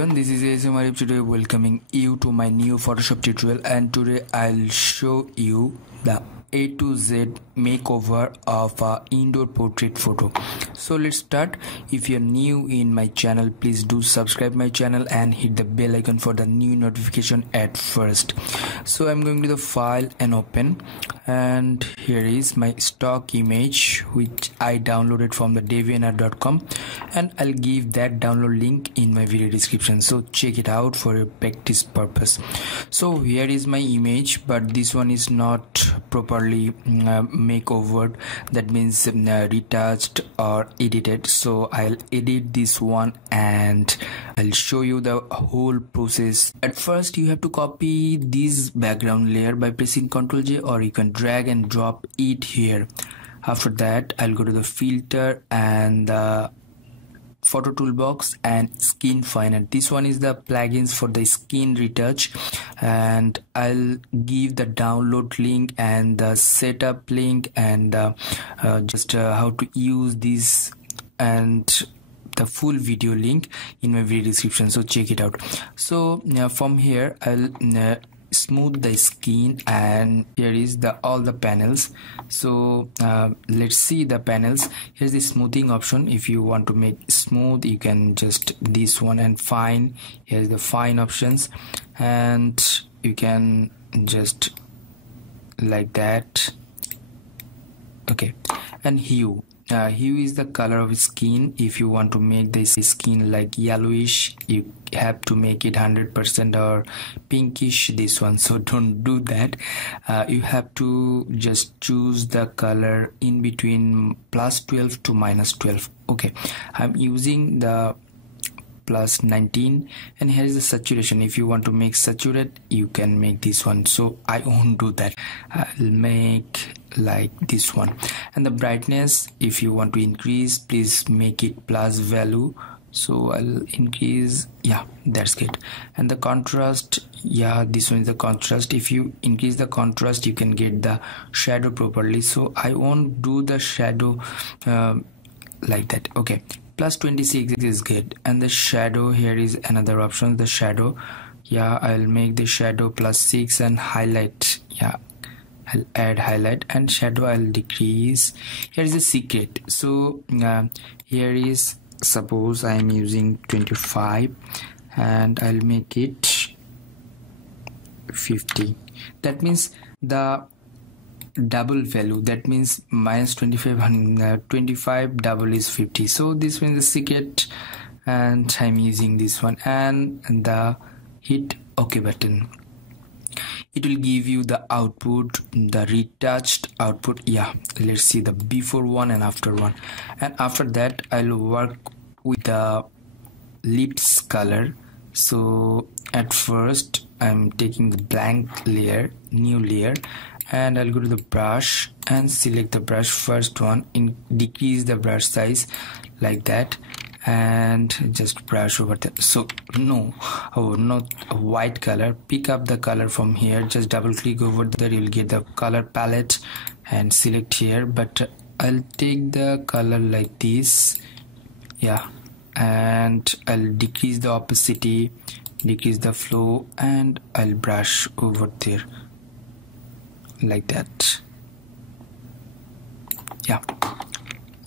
everyone, this is ASM Arif today welcoming you to my new Photoshop tutorial, and today I'll show you the A to Z makeover of a indoor portrait photo. So let's start. If you're new in my channel, please do subscribe my channel and hit the bell icon for the new notification at first. So I'm going to the file and open, and here is my stock image which I downloaded from the deviantart.com, and I'll give that download link in my video description, so check it out for your practice purpose. So here is my image, but this one is not properly makeover, that means retouched or edited. So I'll edit this one and I'll show you the whole process. At first you have to copy this background layer by pressing Ctrl J, or you can drag and drop it here. After that I'll go to the filter and the photo toolbox and skin finer. This one is the plugins for the skin retouch, and I'll give the download link and the setup link and just how to use this and the full video link in my video description, so check it out. So from here I'll smooth the skin, and here is all the panels. So let's see the panels. Here's the smoothing option. If you want to make smooth, you can just this one, and fine, here's the fine options, and you can just like that. Okay, and hue. Hue is the color of skin. If you want to make the skin like yellowish, you have to make it 100% or pinkish, this one, so don't do that. You have to just choose the color in between +12 to -12. Okay, I'm using the +19, and here is the saturation. If you want to make saturate, you can make this one, so I won't do that. I'll make like this one. And the brightness, if you want to increase, please make it plus value, so I'll increase. Yeah, that's good. And the contrast, yeah, this one is the contrast. If you increase the contrast, you can get the shadow properly, so I won't do the shadow like that. Okay, +26 is good. And the shadow, here is another option, the shadow. Yeah, I'll make the shadow +6, and highlight, yeah, I'll add highlight, and shadow I'll decrease. Here is the secret. So here is, suppose I am using 25, and I'll make it 50. That means the double value, that means -25 25 double is 50. So this means the secret, and I'm using this one, and the hit OK button. It will give you the output, the retouched output. Yeah, let's see the before one and after one. And after that I'll work with the lips color. So at first I'm taking the blank layer, new layer, and I'll go to the brush and select the brush, first one, decrease the brush size like that, and just brush over there. So no, not a white color, pick up the color from here, just double click over there, you'll get the color palette and select here. But I'll take the color like this, yeah, and I'll decrease the opacity, decrease the flow, and I'll brush over there like that. Yeah,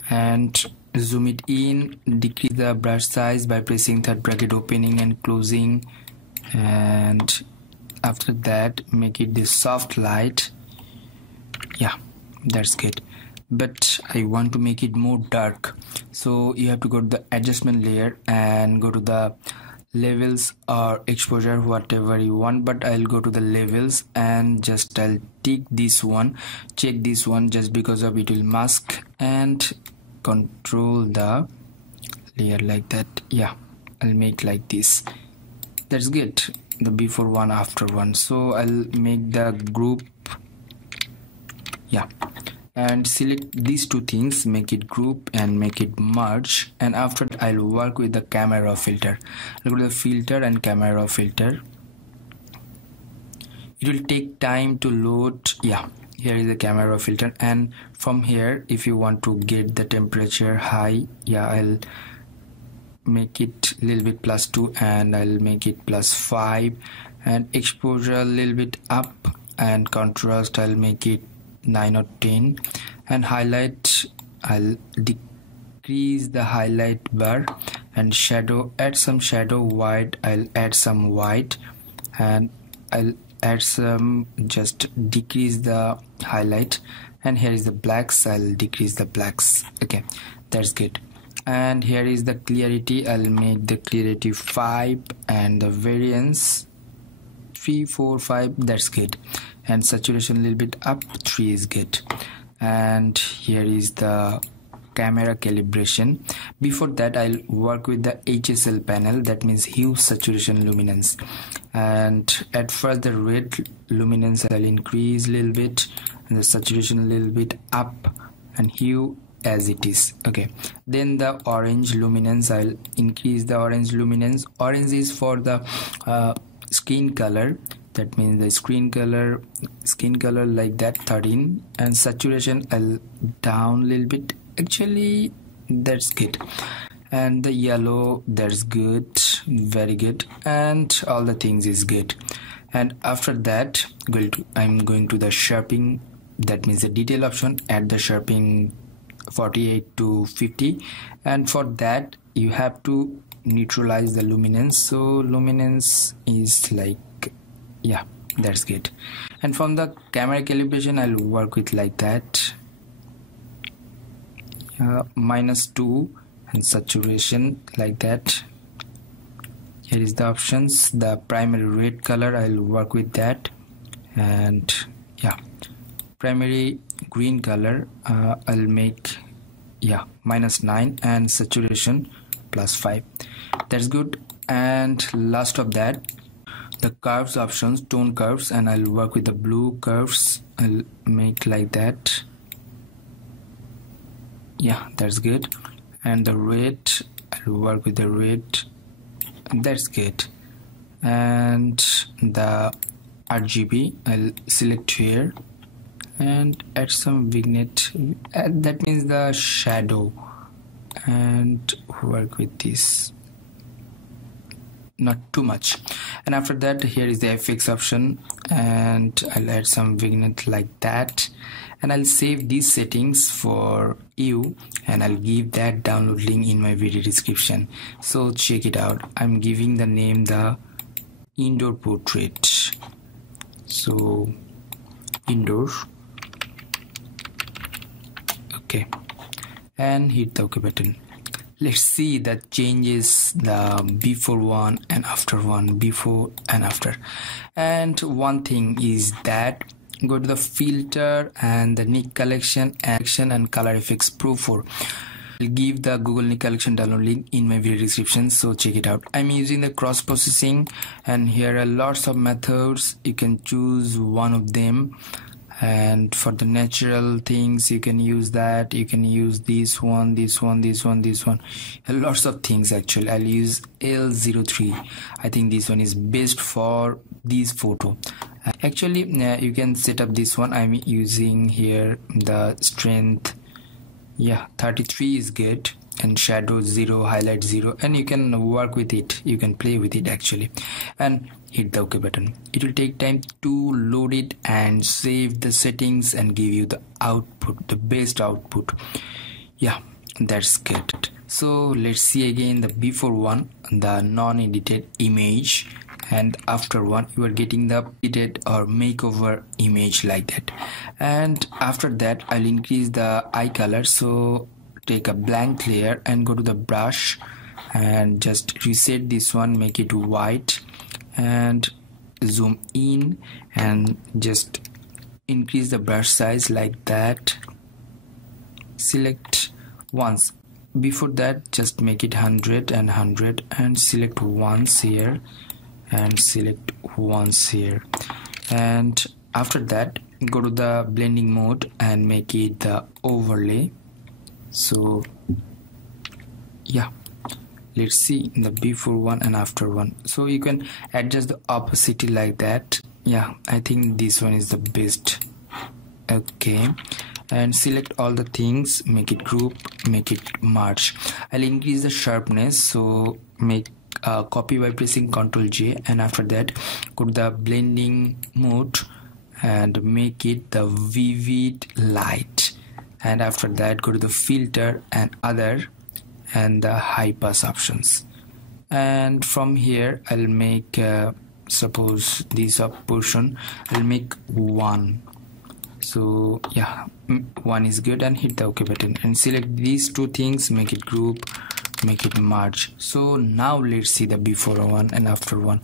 and zoom it in, decrease the brush size by pressing third bracket opening and closing, and after that make it this soft light. Yeah, that's good. But I want to make it more dark, so you have to go to the adjustment layer and go to the levels or exposure, whatever you want, but I'll go to the levels, and just I'll tick this one, check this one, just because of it will mask, and control the layer like that. Yeah, I'll make like this. That's good, the before one, after one. So I'll make the group, yeah, and select these two things, make it group and make it merge. And after that I'll work with the camera filter. I'll go to the filter and camera filter. It will take time to load. Yeah, here is the camera filter, and from here if you want to get the temperature high, yeah, I'll make it a little bit +2, and I'll make it +5, and exposure a little bit up, and contrast I'll make it 9 or 10, and highlight I'll decrease the highlight bar, and shadow, add some shadow. White, I'll add some white, and I'll add some, just decrease the highlight, and here is the blacks, I'll decrease the blacks. Okay, that's good. And here is the clarity, I'll make the clarity 5, and the variance 3, 4, 5, that's good. And saturation a little bit up, 3 is good. And here is the camera calibration. Before that, I'll work with the HSL panel, that means hue, saturation, luminance. And at first the red luminance I'll increase a little bit, and the saturation a little bit up, and hue as it is. Okay, then the orange luminance, I'll increase the orange luminance. Orange is for the skin color, that means the skin color like that, 13. And saturation I'll down a little bit, actually that's good. And the yellow, that's good, very good, and all the things is good. And after that I'm going to the sharpening, that means the detail option, add the sharpening 48 to 50, and for that you have to neutralize the luminance, so luminance is like, yeah, that's good. And from the camera calibration I'll work with like that, -2, and saturation like that. Here is the options, the primary red color, I'll work with that. And yeah, primary green color, I'll make, yeah, -9, and saturation +5, that's good. And last of that, the curves options, tone curves, and I'll work with the blue curves, I'll make like that, yeah, that's good. And the red, I'll work with the red, that's good. And the RGB, I'll select here and add some vignette, that means the shadow, and work with this, not too much. And after that, here is the FX option, and I'll add some vignette like that, and I'll save these settings for you, and I'll give that download link in my video description, so check it out. I'm giving the name the indoor portrait, so indoor, okay, and hit the OK button. Let's see the changes, the before one and after one, before and after. And one thing is that go to the filter and the Nick collection, action and color effects Pro 4. I'll give the Google Nick collection download link in my video description, so check it out. I'm using the cross processing, and here are lots of methods, you can choose one of them. And for the natural things you can use that, you can use this one, this one, this one, this one, lots of things. Actually I'll use L03, I think this one is best for this photo. Actually you can set up this one, I'm using here the strength, yeah, 33 is good, and shadow 0, highlight 0, and you can work with it, you can play with it actually. And hit the OK button. It will take time to load it and save the settings and give you the output, the best output. Yeah, that's good. So let's see again the before one, the non-edited image, and after one you are getting the edited or makeover image like that. And after that I'll increase the eye color, so take a blank layer and go to the brush and just reset this one, make it white, and zoom in and just increase the brush size like that. Select once, before that just make it 100 and 100, and select once here and select once here. And after that go to the blending mode and make it the overlay. So yeah, let's see the before one and after one, so you can adjust the opacity like that. Yeah, I think this one is the best. Okay, and select all the things, make it group, make it merge. I'll increase the sharpness, so make copy by pressing Ctrl J, and after that go to the blending mode and make it the vivid light, and after that go to the filter and other and the high pass options, and from here I'll make suppose this up portion I'll make 1. So yeah, 1 is good, and hit the OK button and select these two things, make it group, make it merge. So now let's see the before one and after one,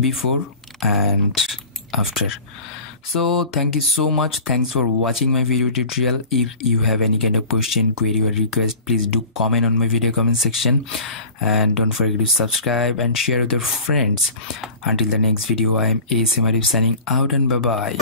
before and after. So thank you so much, thanks for watching my video tutorial. If you have any kind of question, query or request, please do comment on my video comment section, and don't forget to subscribe and share with your friends. Until the next video, I am ASM Arif signing out, and bye bye.